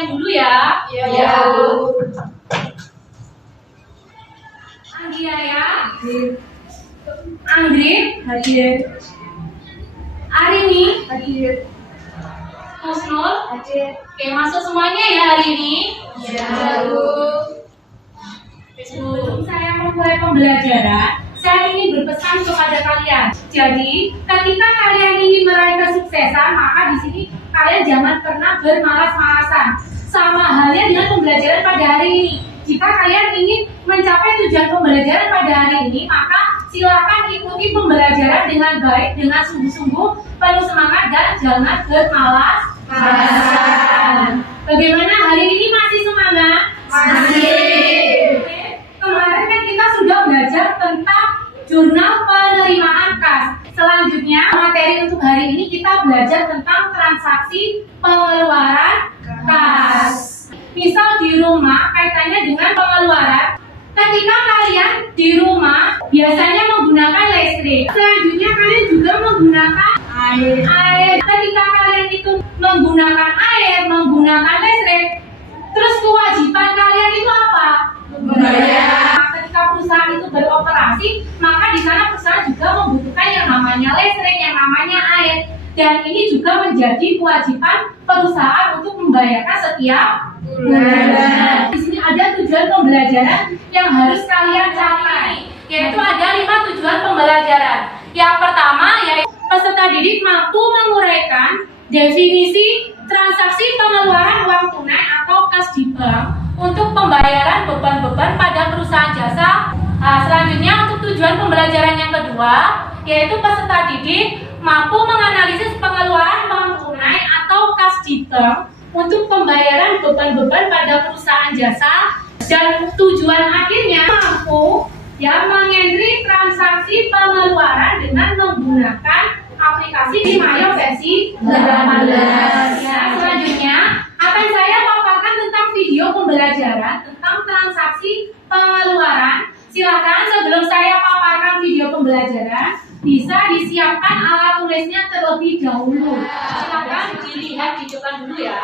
semuanya dulu ya. Iya, Bu. Anggiaya, Anggrit, Hadir. Arini, Hadir. Husnul. Hadir. Oke, masuk semuanya ya hari ini. Iya, Bu. Sebelum saya memulai pembelajaran, saya ingin berpesan kepada kalian. Jadi, ketika kalian ingin meraih kesuksesan, maka di sini kalian jangan pernah bermalas-malasan. Sama halnya dengan pembelajaran pada hari ini. Jika kalian ingin mencapai tujuan pembelajaran pada hari ini, maka silakan ikuti pembelajaran dengan baik, dengan sungguh-sungguh, penuh semangat dan jangan bermalas-malasan. Bagaimana hari ini masih semangat? Masih. Kemarin kan kita sudah belajar tentang jurnal penerimaan kas. Selanjutnya materi untuk hari ini kita belajar tentang transaksi pengeluaran kas. Misal di rumah kaitannya dengan pengeluaran. Ketika kalian di rumah biasanya menggunakan listrik. Selanjutnya kalian juga menggunakan air. Ketika kalian itu menggunakan air, menggunakan listrik, terus kewajiban kalian itu apa? Membayar. Ketika perusahaan itu beroperasi, maka di sana perusahaan juga membutuhkan yang namanya listrik, yang namanya air, dan ini juga menjadi kewajiban perusahaan untuk membayarkan setiap bulan. Di sini ada tujuan pembelajaran yang harus kalian capai, yaitu ada 5 tujuan pembelajaran. Yang pertama yaitu peserta didik mampu menguraikan definisi transaksi pengeluaran uang tunai atau kas di bank untuk pembayaran beban-beban pada perusahaan jasa. Selanjutnya untuk tujuan pembelajaran yang kedua yaitu peserta didik mampu menganalisis pengeluaran uang tunai atau kas di bank untuk pembayaran beban-beban pada perusahaan jasa, dan tujuan akhirnya mampu mengentri transaksi pengeluaran dengan menggunakan aplikasi di Mayo versi 18. Selanjutnya akan saya paparkan tentang video pembelajaran tentang transaksi pengeluaran. Silakan sebelum saya paparkan video pembelajaran, bisa disiapkan alat tulisnya terlebih dahulu. Silakan dilihat di depan dulu ya.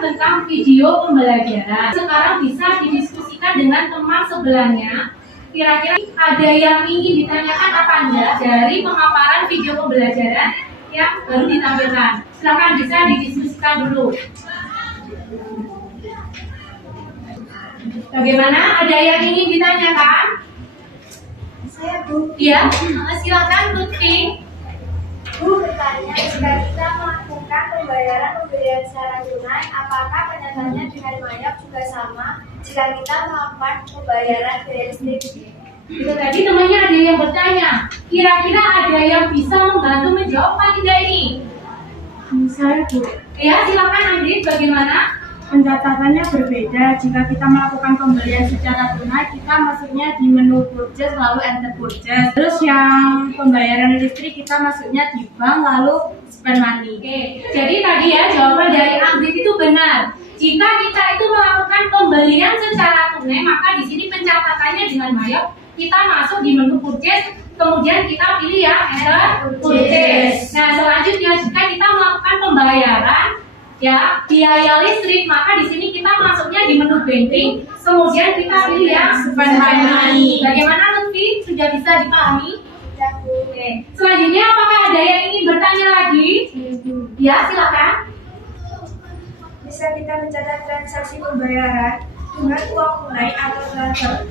Tentang video pembelajaran. Sekarang bisa didiskusikan dengan teman sebelahnya. Kira-kira ada yang ingin ditanyakan apa enggak dari pemaparan video pembelajaran yang baru ditampilkan? Silakan bisa didiskusikan dulu. Bagaimana? Ada yang ingin ditanyakan? Saya, Bu. Iya, silakan Lutfi. Bu bertanya, jika kita melakukan pembayaran secara tunai, apakah kenyataannya dengan Mayap juga sama jika kita melakukan pembayaran biaya listrik? Itu tadi namanya ada yang bertanya. Kira-kira ada yang bisa membantu menjawab apa tidak ini? Saya, Bu. Ya, silakan Andri, bagaimana? Pencatatannya berbeda. Jika kita melakukan pembelian secara tunai, kita masuknya di menu purchase lalu enter purchase. Terus yang pembayaran listrik kita masuknya di bank lalu spend money. Oke, jadi tadi ya jawaban dari Andri itu benar. Jika kita itu melakukan pembelian secara caranya dengan Mayo, kita masuk di menu purchase, kemudian kita pilih yang enter purchase. Nah, selanjutnya jika kita melakukan pembayaran ya biaya listrik, maka di sini kita masuknya di menu banking, kemudian kita pilih yang Spend my money. Bagaimana Lutfi? Sudah bisa dipahami? Oke. Selanjutnya apakah ada yang ingin bertanya lagi? Ya, silakan. Bisa kita mencatat transaksi pembayaran dengan uang tunai atau transfer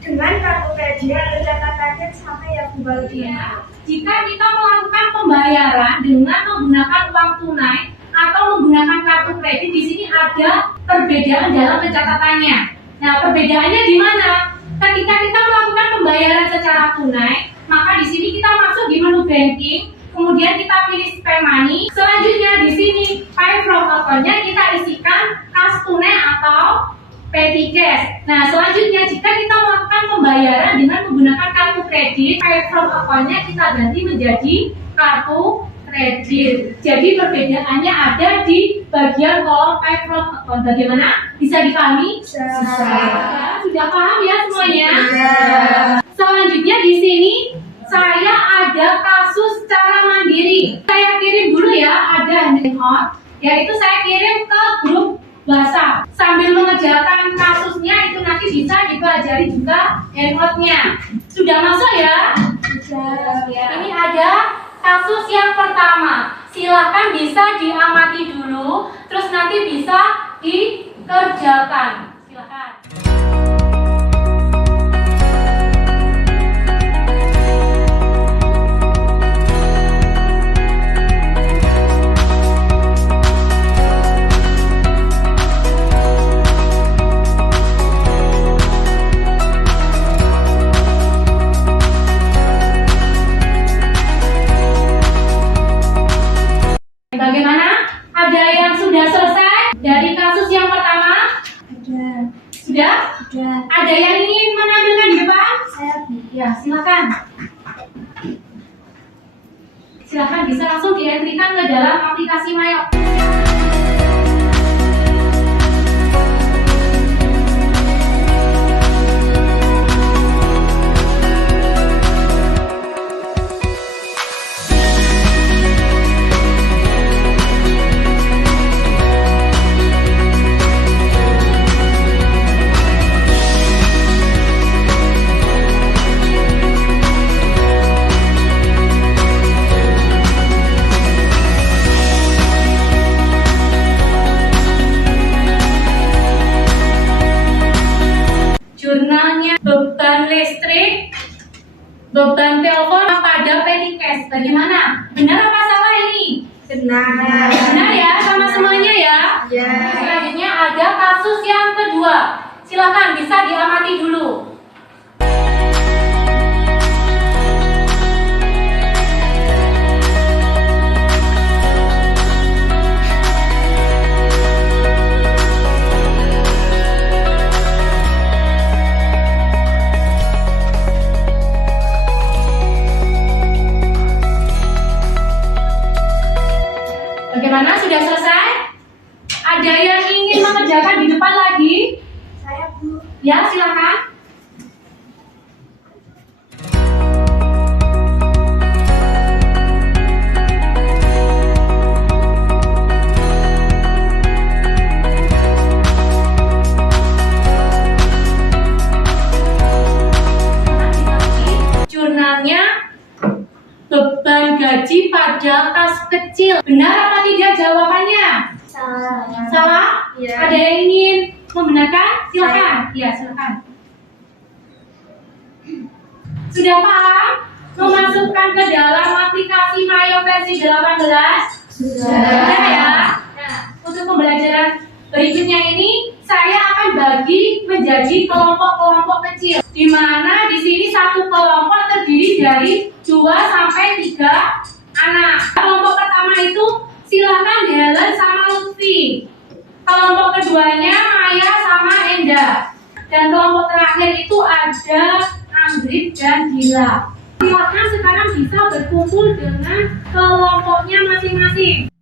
dengan kartu kredit atau catatannya sama ya Bu Baldi. Ya, jika kita melakukan pembayaran dengan menggunakan uang tunai atau menggunakan kartu kredit, di sini ada perbedaan dalam pencatatannya. Nah, perbedaannya di mana? Ketika kita melakukan pembayaran secara tunai, maka di sini kita masuk di menu banking, kemudian kita pilih spend money. Selanjutnya di sini pay from account-nya kita isikan kas tunai atau petty cash. Nah, selanjutnya jika kita melakukan pembayaran dengan menggunakan kartu kredit, pay from account-nya kita ganti menjadi kartu kredit. Jadi perbedaannya ada di bagian kolom pay from account. Bagaimana? Bisa dipahami? Bisa. Sudah paham ya semuanya? Sudah. Selanjutnya di sini saya ada kasus secara mandiri. Saya kirim dulu ya, ada handout, yaitu saya kirim ke grup WhatsApp. Sambil mengerjakan kasusnya itu nanti bisa dipelajari juga handoutnya. Sudah masuk ya? Sudah. Ini ada kasus yang pertama. Silahkan bisa diamati dulu, terus nanti bisa dikerjakan. Silakan. Bagaimana? Ada yang sudah selesai dari kasus yang pertama? Ada. Sudah? Sudah. Ada yang ingin menampilkan di depan? Saya Bu. Ya, silakan. Silakan bisa langsung dientrikan ke dalam aplikasi Mayo. Jurnalnya beban listrik, beban telepon pada petty cash. Bagaimana? Benar apa salah ini? Benar. Benar ya, sama semuanya ya. Ya. Selanjutnya ada kasus yang kedua. Silakan bisa diamati dulu. Bagaimana? Sudah selesai? Ada yang ingin mengerjakan di depan lagi? Saya Bu. Ya, silakan. Jurnalnya beban gaji pada kas kecil. Benar apa tidak jawabannya? Salah. Salah? Iya. Ada yang ingin membenarkan? Silakan. Iya, silakan. Sudah paham? Memasukkan ke dalam aplikasi Mayo versi 18? Sudah ya. Nah, untuk pembelajaran berikutnya ini saya akan bagi menjadi kelompok-kelompok kecil, di mana di sini satu kelompok terdiri dari 2 sampai 3 anak. Kelompok pertama itu silakan Helen sama Lutfi. Kelompok keduanya Maya sama Enda. Dan kelompok terakhir itu ada Anggrit dan Gila. Silakan sekarang bisa berkumpul dengan kelompoknya masing-masing.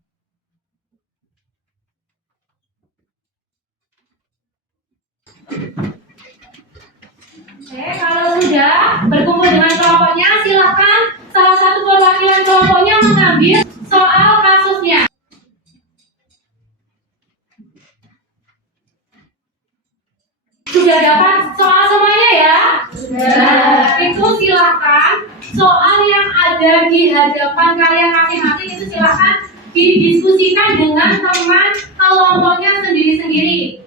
berbeda, berkumpul dengan kelompoknya, silakan salah satu perwakilan kelompoknya mengambil soal kasusnya. Sudah dapat soal semuanya ya? Sudah. Itu silakan soal yang ada di hadapan kalian masing-masing itu silakan didiskusikan dengan teman kelompoknya sendiri-sendiri.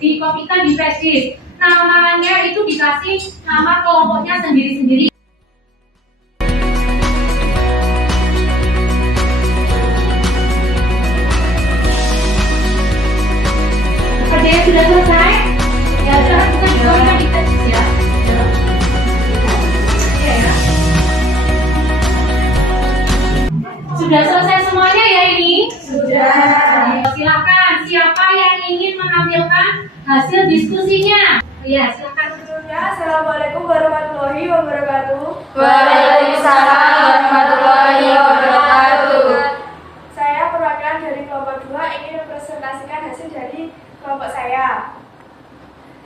Dikopikan di flash disk. Namanya itu dikasih nama kelompoknya sendiri-sendiri. Kerjanya sudah selesai? Ya, sekarang kita dikopikan di flash disk ya. Ya. Sudah selesai semuanya ya ini? Sudah. Silakan siapa yang ingin menampilkan hasil diskusinya? Ya, silakan. Assalamualaikum warahmatullahi wabarakatuh. Waalaikumsalam warahmatullahi wabarakatuh. Saya perwakilan dari kelompok 2 ingin mempresentasikan hasil dari kelompok saya.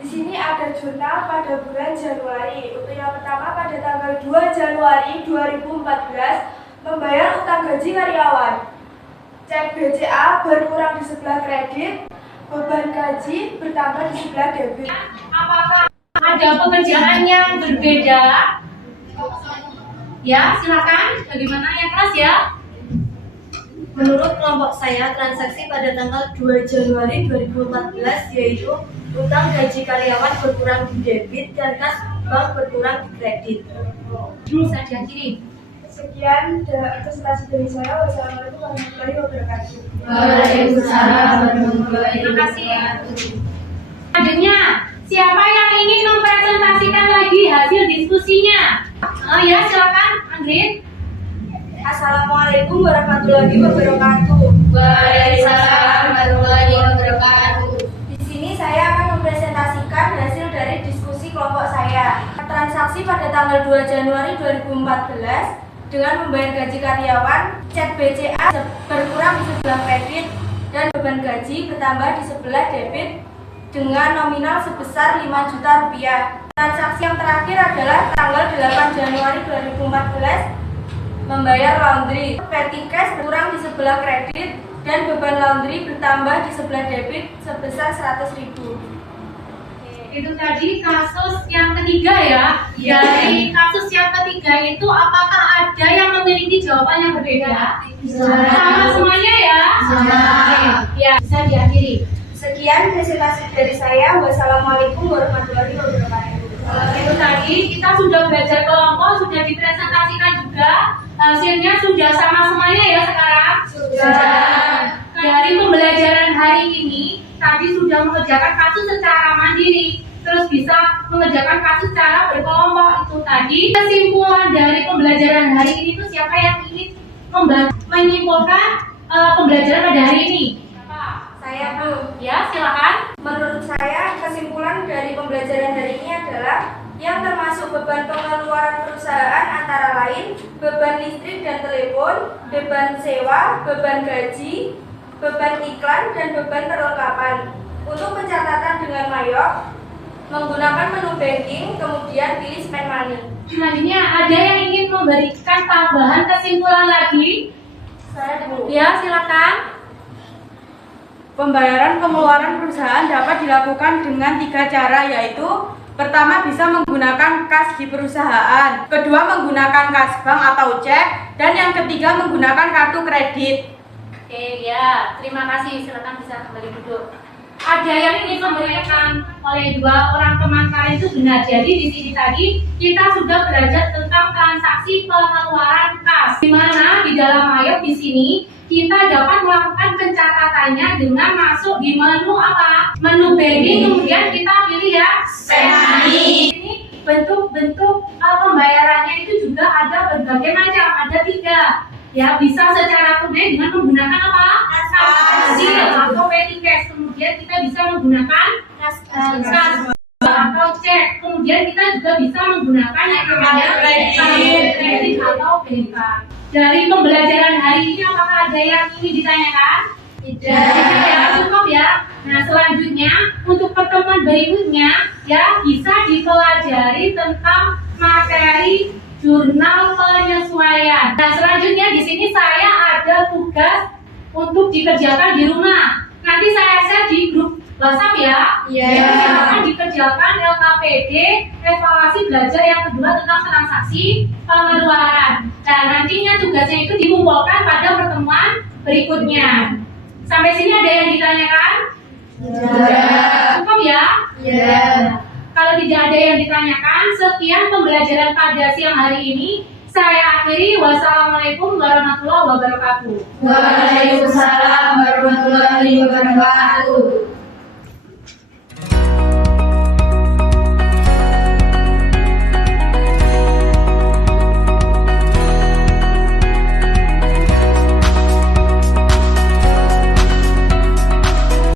Di sini ada jurnal pada bulan Januari. Untuk yang pertama pada tanggal 2 Januari 2014 membayar utang gaji karyawan. Cek BCA berkurang di sebelah kredit, beban gaji bertambah di sebelah debit. Apakah ada pekerjaan yang berbeda? Ya, silakan. Bagaimana yang keras ya? Menurut kelompok saya, transaksi pada tanggal 2 Januari 2014 yaitu utang gaji karyawan berkurang di debit dan kas bank berkurang di kredit. Bisa diakhiri. Sekian presentasi dari saya. Wassalamualaikum warahmatullahi wabarakatuh. Waalaikumsalam warahmatullahi Terima kasih. wabarakatuh. Selanjutnya, siapa yang ingin mempresentasikan lagi hasil diskusinya? Ya, silakan, Andrin. Assalamualaikum warahmatullahi wabarakatuh. Waalaikumsalam warahmatullahi wabarakatuh. Di sini saya akan mempresentasikan hasil dari diskusi kelompok saya. Transaksi pada tanggal 2 Januari 2014 dengan membayar gaji karyawan, cek BCA berkurang di sebelah kredit dan beban gaji bertambah di sebelah debit dengan nominal sebesar 5 juta rupiah. Transaksi yang terakhir adalah tanggal 8 Januari 2014 membayar laundry. Petty cash berkurang di sebelah kredit dan beban laundry bertambah di sebelah debit sebesar 100.000. Itu tadi kasus yang ketiga ya. Dari kasus yang ketiga itu apakah ada yang memiliki jawaban yang berbeda? Sama semuanya ya? Sama. Ya, bisa diakhiri. Sekian presentasi dari saya. Wassalamualaikum warahmatullahi wabarakatuh. Itu tadi kita sudah belajar kelompok, sudah dipresentasikan juga. Hasilnya sudah sama semuanya ya sekarang? mengerjakan kasus secara mandiri, terus bisa mengerjakan kasus secara berkelompok. Itu tadi kesimpulan dari pembelajaran hari ini. Tuh siapa yang ingin menyimpulkan pembelajaran pada hari ini? Saya, Bu. Ya, silakan. Menurut saya, kesimpulan dari pembelajaran hari ini adalah yang termasuk beban pengeluaran perusahaan antara lain beban listrik dan telepon, beban sewa, beban gaji, beban iklan, dan beban perlengkapan. Untuk pencatatan dengan mayok, menggunakan menu banking, kemudian pilih spend money. Selanjutnya, ada yang ingin memberikan tambahan kesimpulan lagi? Saya, Bu. Ya, silakan. Pembayaran pengeluaran perusahaan dapat dilakukan dengan 3 cara, yaitu pertama bisa menggunakan kas di perusahaan, kedua menggunakan kas bank atau cek, dan yang ketiga menggunakan kartu kredit. Oke, ya, terima kasih. Silakan bisa kembali duduk. Ada yang ingin memberikan oleh 2 orang teman kalian itu benar. Jadi di sini tadi kita sudah belajar tentang transaksi pengeluaran kas, di mana di dalam mayop di sini kita dapat melakukan pencatatannya dengan masuk di menu apa? Menu banking, kemudian kita pilih ya spend money. Ini bentuk-bentuk pembayarannya itu juga ada berbagai macam, ada 3. Ya, bisa secara tunai dengan menggunakan apa? Kas kecil atau petty cash. Kemudian kita bisa menggunakan kas atau cek. Kemudian kita juga bisa menggunakan yang namanya kredit atau BK. Dari pembelajaran hari ini, apakah ada yang ingin ditanyakan? Tidak. Ya, cukup ya. Nah, selanjutnya untuk pertemuan berikutnya ya bisa dipelajari tentang materi jurnal penyesuaian. Nah, selanjutnya di sini saya ada tugas untuk dikerjakan di rumah. Nanti saya share di grup WhatsApp ya. Iya. Jadi akan dikerjakan LKPD evaluasi belajar yang kedua tentang transaksi pengeluaran. Nah, nantinya tugasnya itu dikumpulkan pada pertemuan berikutnya. Sampai sini ada yang ditanyakan? Tidak. Cukup ya? Iya. Kalau tidak ada yang ditanyakan, sekian pembelajaran pada siang hari ini. Saya akhiri. Wassalamualaikum warahmatullahi wabarakatuh. Waalaikumsalam warahmatullahi wabarakatuh.